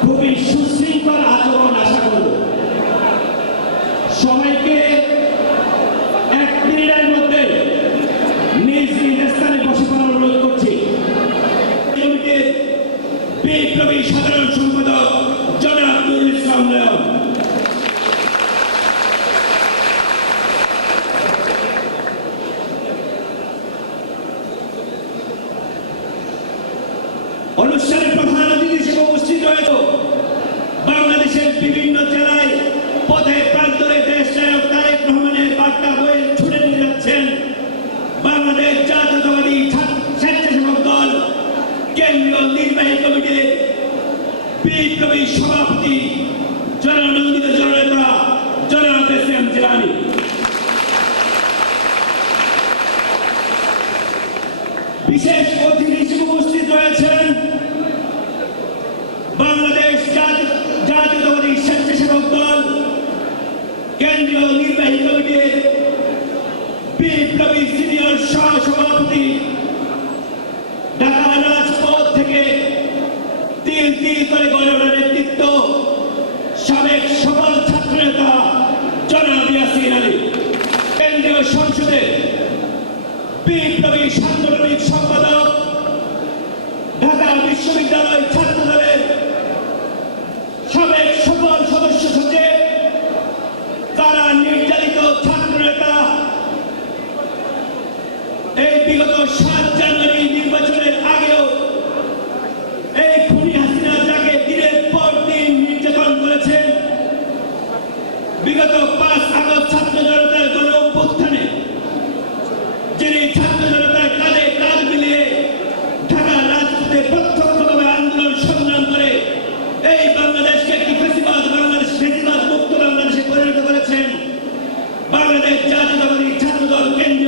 খুবই সুশৃঙ্খল আচরণ আশা করব। সবাইকে এক মিনিটের মধ্যে নিজ নিজ স্থানে বসে পড়ার অনুরোধ করছি। বিপ্লবী সাধারণ কেন্দ্রীয় নির্বাহী কমিটির বিপ্লবী সভাপতি জননন্দিত জননেতা জনাব এস এম জিলানি। বিশেষ অতিথি হিসেবে উপস্থিত রয়েছেন বাংলাদেশ জাতীয়তাবাদী স্বেচ্ছাসেবক দল, কেন্দ্রীয় নির্বাহী কমিটির বিপ্লবী সিনিয়র সহসভাপতি করে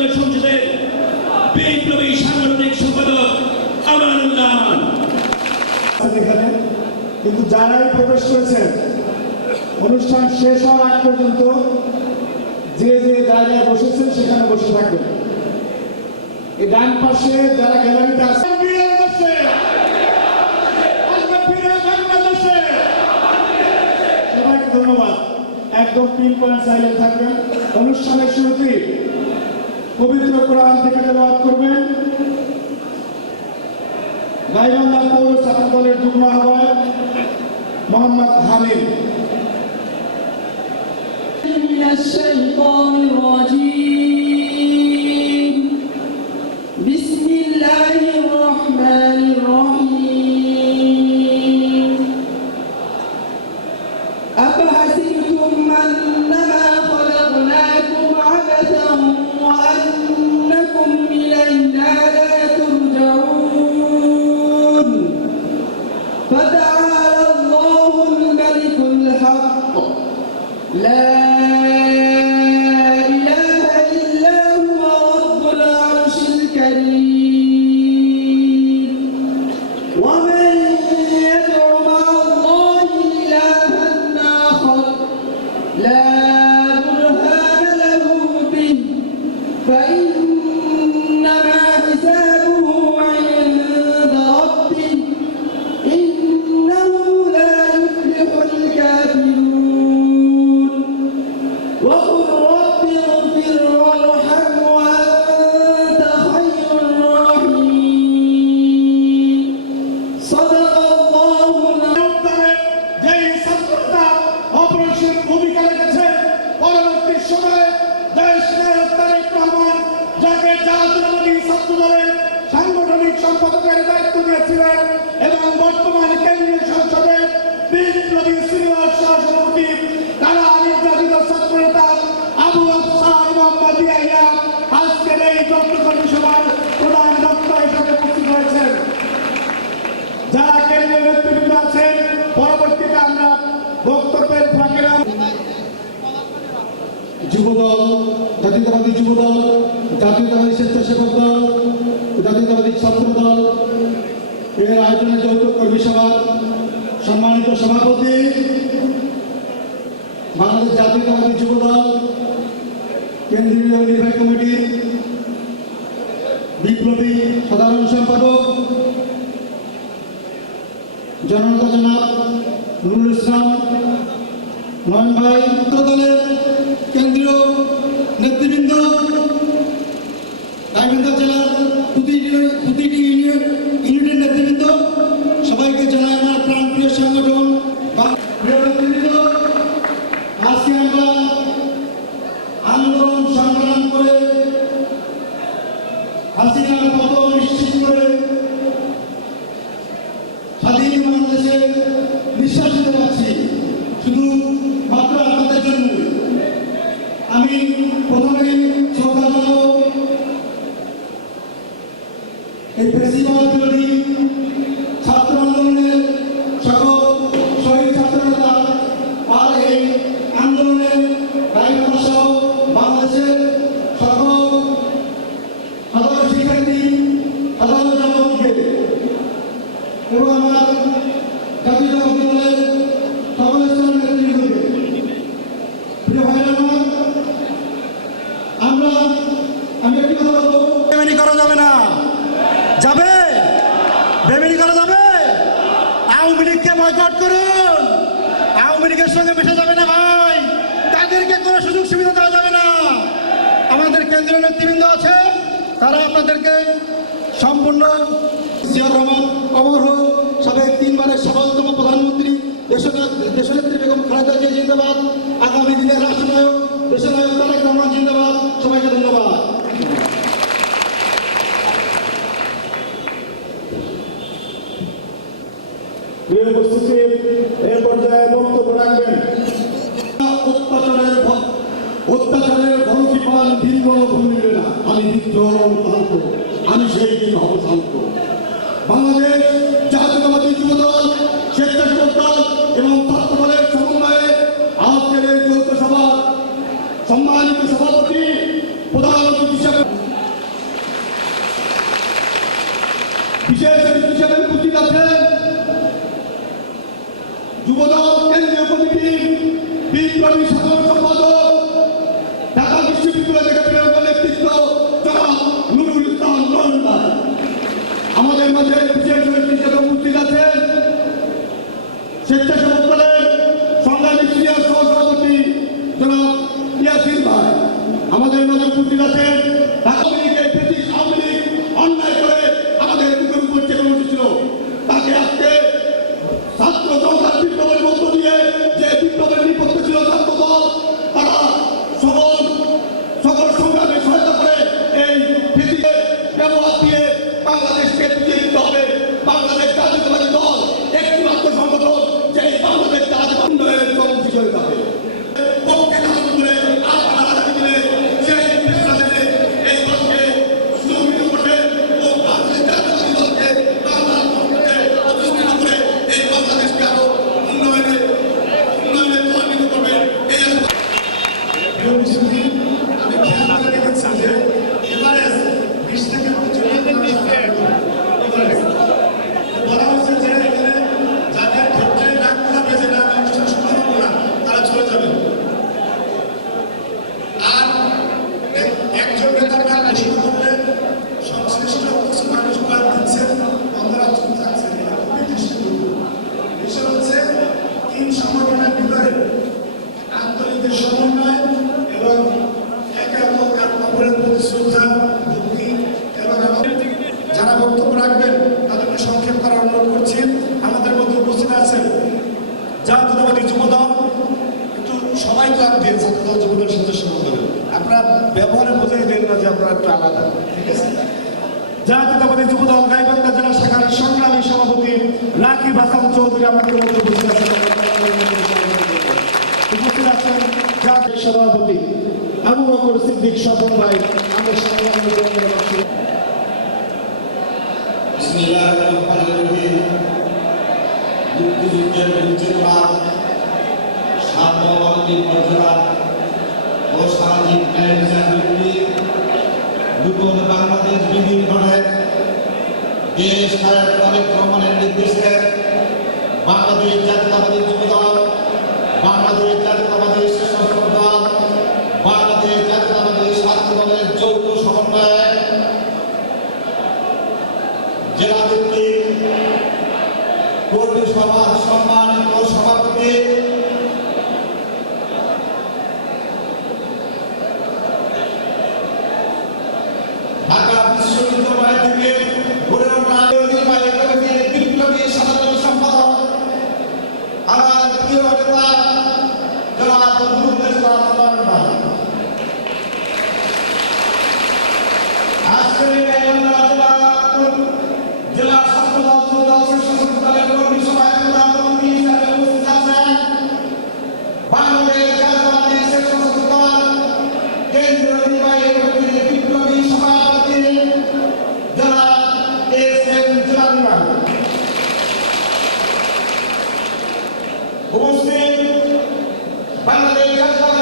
জাতীয় সংসদের বিপ্লবী সাংগঠনিক সম্পাদক আমানুজ্জামান এখানে, কিন্তু যারাই প্রবেশ করেছেন, অনুষ্ঠান শেষ হওয়ার আগ পর্যন্ত যে যে জায়গায় বসেছেন সেখানে বসে থাকবেন। এই ডান পাশে যারা গ্যালারিতে আছেন সবাইকে ধন্যবাদ। একদম পিন পয়েন্ট সাইলেন্ট থাকবেন। অনুষ্ঠানের শুরুতেই পবিত্র কোরআন থেকে তেলাওয়াত করবেন। গাইবান্ধা পৌর ছাত্র দলের যুগ্ম আহ্বায়ক মোহাম্মদ হামিদ। الشيطان Yeah. যুবদল জাতীয়তাবাদী স্বেচ্ছাসেবক দল জাতীয়তাবাদী ছাত্র দল, এর আয়োজনে যৌথ কর্মী সভার সম্মানিত সভাপতি, বাংলাদেশ জাতীয়তাবাদী যুবদল, কেন্দ্রীয় নির্বাহী কমিটির বিপ্লবী সাধারণ সম্পাদক জনতা জনাব নুরুল ইসলাম নয়ন ভাই দলের কেন্দ্রীয় নেতৃবৃন্দ ডাইবৃন্দ জেলার প্রতিটি ইউনিয়ন বেশিরভাগ যদি তারা আপনাদেরকে সম্পূর্ণ জিয়াউর রহমান, অমর হোক সাবেক তিনবারের সফলতম প্রধানমন্ত্রী দেশনেত্রী বেগম খালেদা জিয়া জিন্দাবাদ। আগামী দিনের রাষ্ট্রনায়ক, দেশনায়ক আমি সেই দিন হব বাংলাদেশ জাতীয়তাবাদী যুবদল স্বেচ্ছাসেবক এবং তত্ত্বদলের সমন্বয়ে আজকের এই যৌথ সভা সম্মানিত সভাপতি, প্রধান অতিথি হিসাবে বিশেষ অতিথি হিসাবে উপস্থিত আছেন যুবদল, কেন্দ্রীয় কমিটির বিপ্লবী চৌধুরী আমাদের মধ্যে উপস্থিত আছেন উপস্থিত আছেন জাতীয় সভাপতি আবু বকর সিদ্দিক স্বপন ভাই, আমাদের সংগ্রামের জন্য মুক্তিযুদ্ধের মুক্তিবাদ সাম্যবাদী মর্যাদা ও সামাজিক ন্যায় বিচারগুলি নূতন বাংলাদেশ বিধির গণের দেশ সায়ক অনেক প্রমাণের নির্দেশে বাংলাদেশ জাতীয়তাবাদী যুবদল, বাংলাদেশ জাতীয়তাবাদী সশস্ত্র দল, বাংলাদেশ জাতীয়তাবাদী ছাত্র দলের যৌথ সমন্বয়ে জেলা ভিত্তিক সভাপতি ঢাকা বিশ্ববিদ্যালয় থেকে গড়ে ওঠা নির্বাহী কমিটির বিপ্লবী সাধারণ সম্পাদক আমার প্রিয় নেতা জনাব মুরুদ্দেশ রহমান আজকের এই গাইবান্ধা জেলা জেলা ছাত্র দল যুব দল শিশু দলের কর্মী সভায় প্রধান অতিথি হিসাবে উপস্থিত আছেন বাংলাদেশ জাতীয়তাবাদী স্বেচ্ছাসেবক দল কেন্দ্রীয় নির্বাহী কমিটির বিপ্লবী সভাপতি জনাব এস এম জলানিমান উপস্থিত বাংলাদেশ জাতীয়তাবাদী স্বেচ্ছাসেবক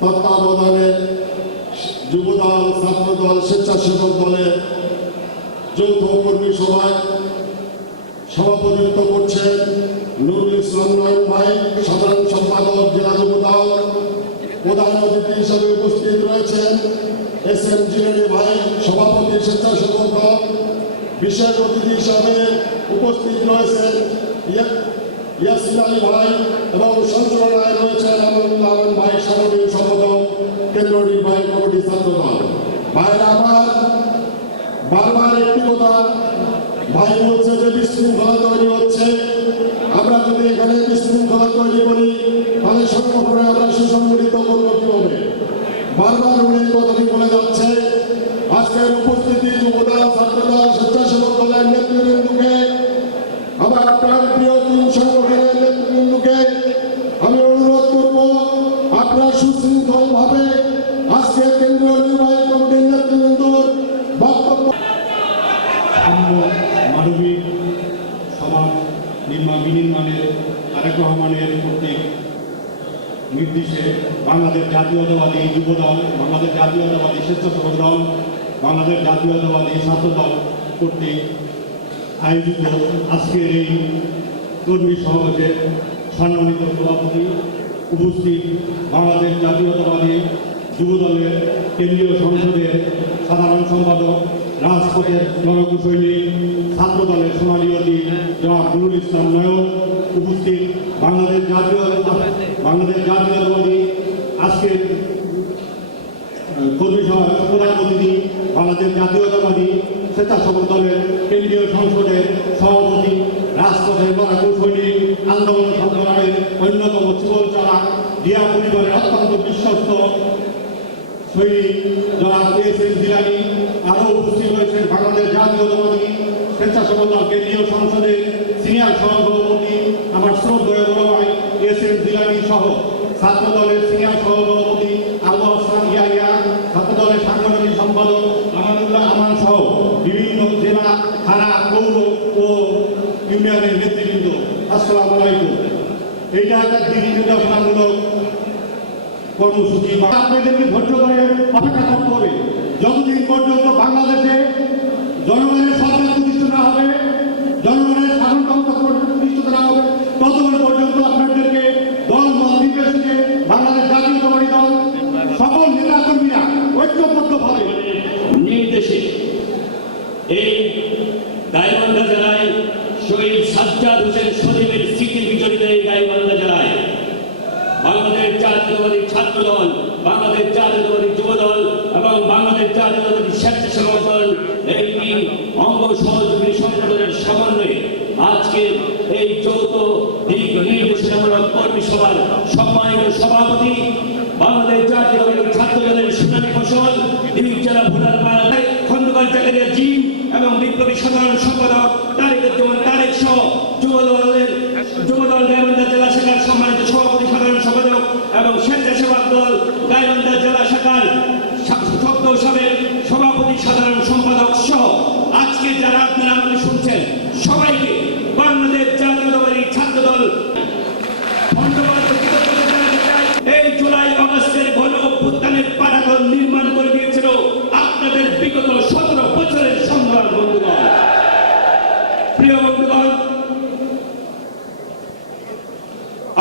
তত্ত্বাবধানে যুবদল, ছাত্রদল, স্বেচ্ছাসেবক দলের যৌথ কর্মী সভায় সভাপতিত্ব করছেন নুরুল ইসলাম নয়ন ভাই, সাধারণ সম্পাদক জেলা যুবদল। প্রধান অতিথি হিসেবে উপস্থিত রয়েছেন এস এম জিনেরি ভাই, সভাপতি স্বেচ্ছাসেবক দল। বিশেষ অতিথি হিসাবে উপস্থিত রয়েছেন ইয়া- ইয়াসিন আলী ভাই এবং সঞ্চালনায় রয়েছেন আলম ভাই সাংগঠনিক সম্পাদক কেন্দ্র নির্বাহী কমিটি ছাত্র ভাইরা আমার, বারবার একটি কথা, ভাই বলছে যে বিশৃঙ্খলা তৈরি হচ্ছে। আমরা যদি এখানে বিশৃঙ্খলা তৈরি করি, তাহলে সংগঠনে আমরা সুসংগঠিত করব কীভাবে? বারবার উনি কথাটি বলে যাচ্ছে। আজকের উপস্থিতি যুবদল, ছাত্রদল, স্বেচ্ছাসেবক কর্মী সমাবেশের সম্মানিত সভাপতি উপস্থিত বাংলাদেশ জাতীয়তাবাদী যুবদলের কেন্দ্রীয় সংসদের সাধারণ সম্পাদক, রাজপথের জনকুশৈলী ছাত্র দলের সোনালী অতি জনাব নুরুল ইসলাম নয়ন উপস্থিত বাংলাদেশ জাতীয় বাংলাদেশ জাতীয়তাবাদী আজকের কর্মী সভা প্রধান অতিথি বাংলাদেশ জাতীয়তাবাদী স্বেচ্ছাসেবক দলের কেন্দ্রীয় সংসদের সভাপতি রাজপথের লড়াকু সৈনিক, আন্দোলন সংগ্রামের অন্যতম জীবন চালা জিয়া পরিবারের অত্যন্ত বিশ্বস্ত শহীদ জনাব এস এম জিলানি আরও উপস্থিত রয়েছেন বাংলাদেশ জাতীয়তাবাদী স্বেচ্ছাসেবক দল কেন্দ্রীয় সংসদের সিনিয়র সহসভাপতি আমার শ্রদ্ধেয় বড় ভাই এস এম জিলানি সহ ছাত্র দলের সিনিয়র সহসভাপতি আবু হাসান ইয়াহিয়া ছাত্র দলের সাংগঠনিক সম্পাদক আমানুল্লাহ আমান সহ বিভিন্ন জেলা থানা পৌর ও ইউনিয়নের নেতৃবৃন্দ, আসসালামু আলাইকুম। এইটা একটা দিদি নির্দেশনামূলক কর্মসূচি আপনাদেরকে ধৈর্য করে অপেক্ষা করতে হবে। যতদিন পর্যন্ত বাংলাদেশে জনগণের সরকার প্রতিষ্ঠা না হবে, জনগণের শাসন ক্ষমতা প্রতিষ্ঠিত না হবে ততক্ষণ পর্যন্ত আপনাদেরকে দল, মত নির্বিশেষে বাংলাদেশ জাতীয়তাবাদী দল, সকল নেতাকর্মীরা ঐক্যবদ্ধভাবে নির্দেশে এই গাইবান্ধা জেলায় শহীদ সাজ্জাদ হোসেন সজীবের স্মৃতি বিজড়িত এই গাইবান্ধা জেলায় বাংলাদেশ জাতীয়বাদী ছাত্র বাংলাদেশ জাতীয়তাবাদী যুব এবং বাংলাদেশ জাতীয়তাবাদী স্বেচ্ছাসেবক দল এই তিন অঙ্গ সহযোগী সংগঠনের সমন্বয়ে আজকে এই যৌথ দিক নির্দেশনামূলক কর্মী সভার সম্মানিত সভাপতি বাংলাদেশ জাতীয়তাবাদী ছাত্র দলের সুনামী ফসল দিলীপ জেলা ভোটার খন্দকার জাকারিয়া জি এবং বিপ্লবী সাধারণ সম্পাদক তারেক সহ যুব দলের গাইবান্ধা জেলা শাখার সম্মানিত সভাপতি, সাধারণ সম্পাদক এবং স্বেচ্ছাসেবক দল গাইবান্ধা জেলা শাখার সদ্য সাবেক সভাপতি, সাধারণ সম্পাদক সহ আজকে যারা আপনারা আমাকে শুনছেন সবাইকে বাংলাদেশ জাতীয়তাবাদী ছাত্র দল ধন্যবাদ ও কৃতজ্ঞতা জানাতে চাই। এই জুলাই অগস্টের গণ অভ্যুত্থানের পাঠাগল নির্মাণ করে দিয়েছিল আপনাদের বিগত সতেরো বছরের সংগ্রাম বন্ধুগণ প্রিয় বন্ধুগণ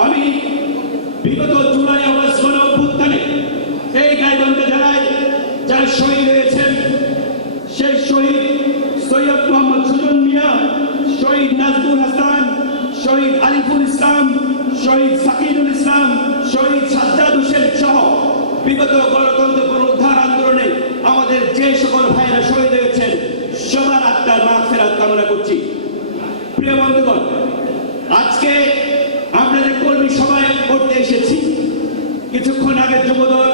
আমি বিগত জুলাই অগস্ট গণ অভ্যুত্থানে এই গাইবান্ধা জেলায় যারা শহীদ হয়েছেন সেই শহীদ সৈয়দ মোহাম্মদ সুজন মিয়া শহীদ নাজমুল হাসান শহীদ আলিফুল ইসলাম শহীদ সাকিরুল ইসলাম শহীদ সাজ্জাদ হোসেন সহ বিগত গণতন্ত্র পুনরুদ্ধার আন্দোলনে আমাদের যে সকল ভাইরা শহীদ হয়েছেন, সবার আত্মার মা ফেরাত কামনা করছি। প্রিয় বন্ধুগণ, আজকে আপনাদের কর্মী সভায় করতে এসেছি, কিছুক্ষণ আগে যুবদল,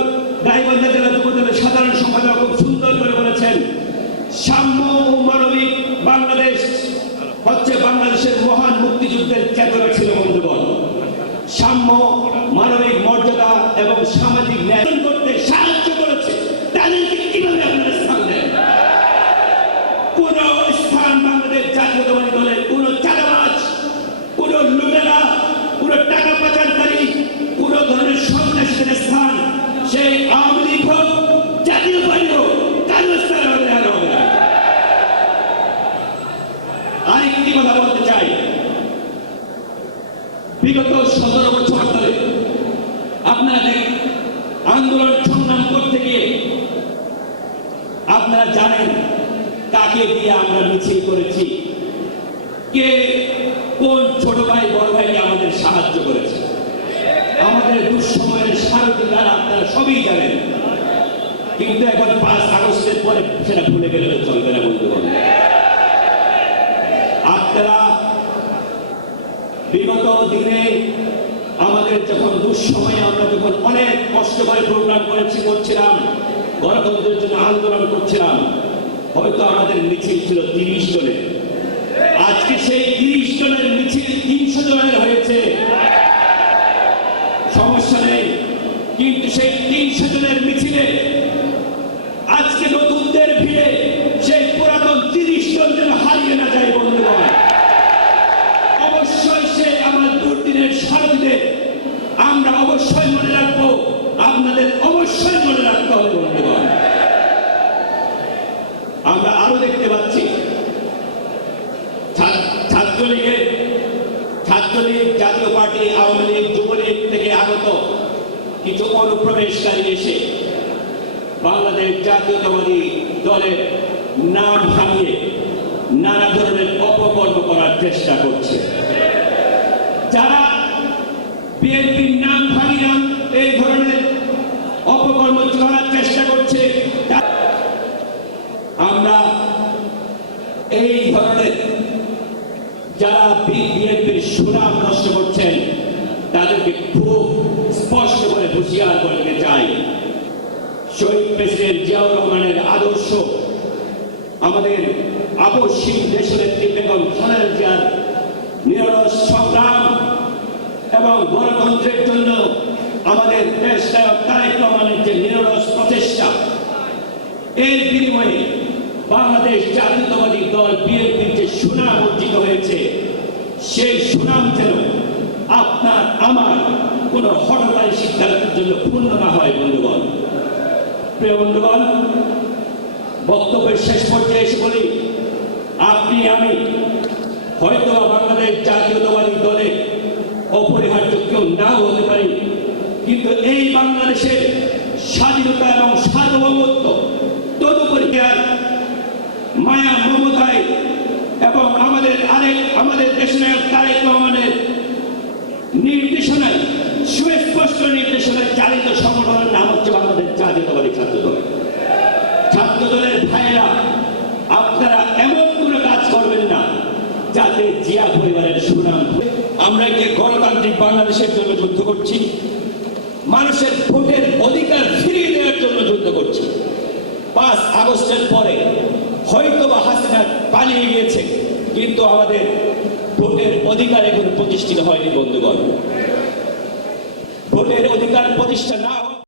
গাইবান্ধা জেলা যুবদলের সাধারণ সম্পাদক খুব সুন্দর করে বলেছেন সাম্য ও মানবিক বাংলাদেশ হচ্ছে বাংলাদেশের মহান মুক্তিযুদ্ধের চেতনা ছিল বন্ধুগণ সাম্য মানবিক মর্যাদা এবং সামাজিক ন্যায় করতে সাহায্য করেছে তাদেরকে কীভাবে আপনারা স্থান দেন কোন স্থান বাংলাদেশ জাতীয়তাবাদী দলের কোন চাঁদাবাজ কোন লুটেরা কোন টাকা পাচারকারী কোন ধরনের সন্ত্রাসীদের স্থান সেই আওয়ামী লীগ হোক জাতীয় পার্টি হোক কারও স্থানে আমাদের আর হবে না আরেকটি কথা বলতে চাই বিগত সতেরো বছর ধরে আপনারা দেখ- আন্দোলন সংগ্রাম করতে গিয়ে আপনারা জানেন কাকে দিয়ে আমরা মিছিল করেছি। কে কোন ছোট ভাই, বড় ভাইকে আমাদের সাহায্য করেছে। আমাদের দুঃসময়ের সারথী তারা আপনারা সবই জানেন। কিন্তু এখন পাঁচ আগস্টের পরে সেটা ভুলে গেলে চলবে না বন্ধুগণ। আপনারা বিগত দিনে আমাদের যখন দুঃসময়ে আমরা যখন অনেক কষ্ট করে প্রোগ্রাম করেছি, করছিলাম, গণতন্ত্রের জন্য আন্দোলন করছিলাম, হয়তো আমাদের মিছিল ছিল তিরিশ জনের। আজকে সেই তিরিশ জনের মিছিল তিনশো জনের হয়েছে। সমস্যা নেই, কিন্তু সেই তিনশো জনের মিছিলে আজকে নতুনদের ভিড়ে সেই পুরাতন তিরিশ জন যেন হারিয়ে না যায় বন্ধুগণ অবশ্যই সে আমার সারথীদের আমরা অবশ্যই মনে রাখব, আপনাদের অবশ্যই মনে রাখতে হবে বন্ধুগণ। আমরা আরও দেখতে পাচ্ছি ছাত্রলীগের ছাত্রলীগ, জাতীয় পার্টি, আওয়ামী লীগ, যুবলীগ থেকে আগত কিছু অনুপ্রবেশকারী এসে বাংলাদেশ জাতীয়তাবাদী দলের নাম ভাঙিয়ে নানা ধরনের অপকর্ম করার চেষ্টা করছে। যারা বিএনপির নাম এই ধরনের অপকর্ম চেষ্টা করছে। আমরা এই ধরনের যারা বিএনপির সুনাম নষ্ট করছেন, তাদেরকে খুব স্পষ্ট করে হুঁশিয়ার করতে চাই। শহীদ প্রেসিডেন্ট জিয়াউর রহমানের আদর্শ, আমাদের আবশ্যিক দেশের একটি বেগম খালেদা জিয়ার নিরস সংগ্রাম এবং গণতন্ত্রের জন্য আমাদের দেশ যে নিরলস প্রচেষ্টা, এর বিনিময়ে বাংলাদেশ জাতীয়তাবাদী দল বিএনপির যে সুনাম অর্জিত হয়েছে, সেই সুনাম যেন আপনার, আমার কোনো হঠকারী সিদ্ধান্তের জন্য পূর্ণ না হয়, বন্ধুগণ। প্রিয় বন্ধুগণ, বক্তব্যের শেষ পর্যায়ে এসে বলি, আপনি, আমি হয়তো বাংলাদেশ জাতীয়তাবাদী দলে অপরিহার্য কেউ নাও হতে পারি। কিন্তু এই বাংলাদেশের স্বাধীনতা এবং সার্বভৌমত্ব, তদুপরি আর মায়া, মমতায় এবং আমাদের আরেক, আমাদের দেশনায়ক তারেক রহমানের নির্দেশনায়, সুস্পষ্ট নির্দেশনায় চালিত সংগঠনের নাম হচ্ছে বাংলাদেশ জাতীয়তাবাদী ছাত্রদল। ছাত্রদলের ভাইয়েরা, আপনারা এমন কোনো কাজ করবেন না যাতে জিয়া পরিবারের সুনাম আমরা একে গণতান্ত্রিক বাংলাদেশের জন্য যুদ্ধ করছি, মানুষের ভোটের অধিকার ফিরিয়ে দেওয়ার জন্য যুদ্ধ করছি। পাঁচ আগস্টের পরে হয়তো বা হাসিনা পালিয়ে গিয়েছে, কিন্তু আমাদের ভোটের অধিকার এখন প্রতিষ্ঠিত হয়নি, বন্ধুগণ। ভোটের অধিকার প্রতিষ্ঠা না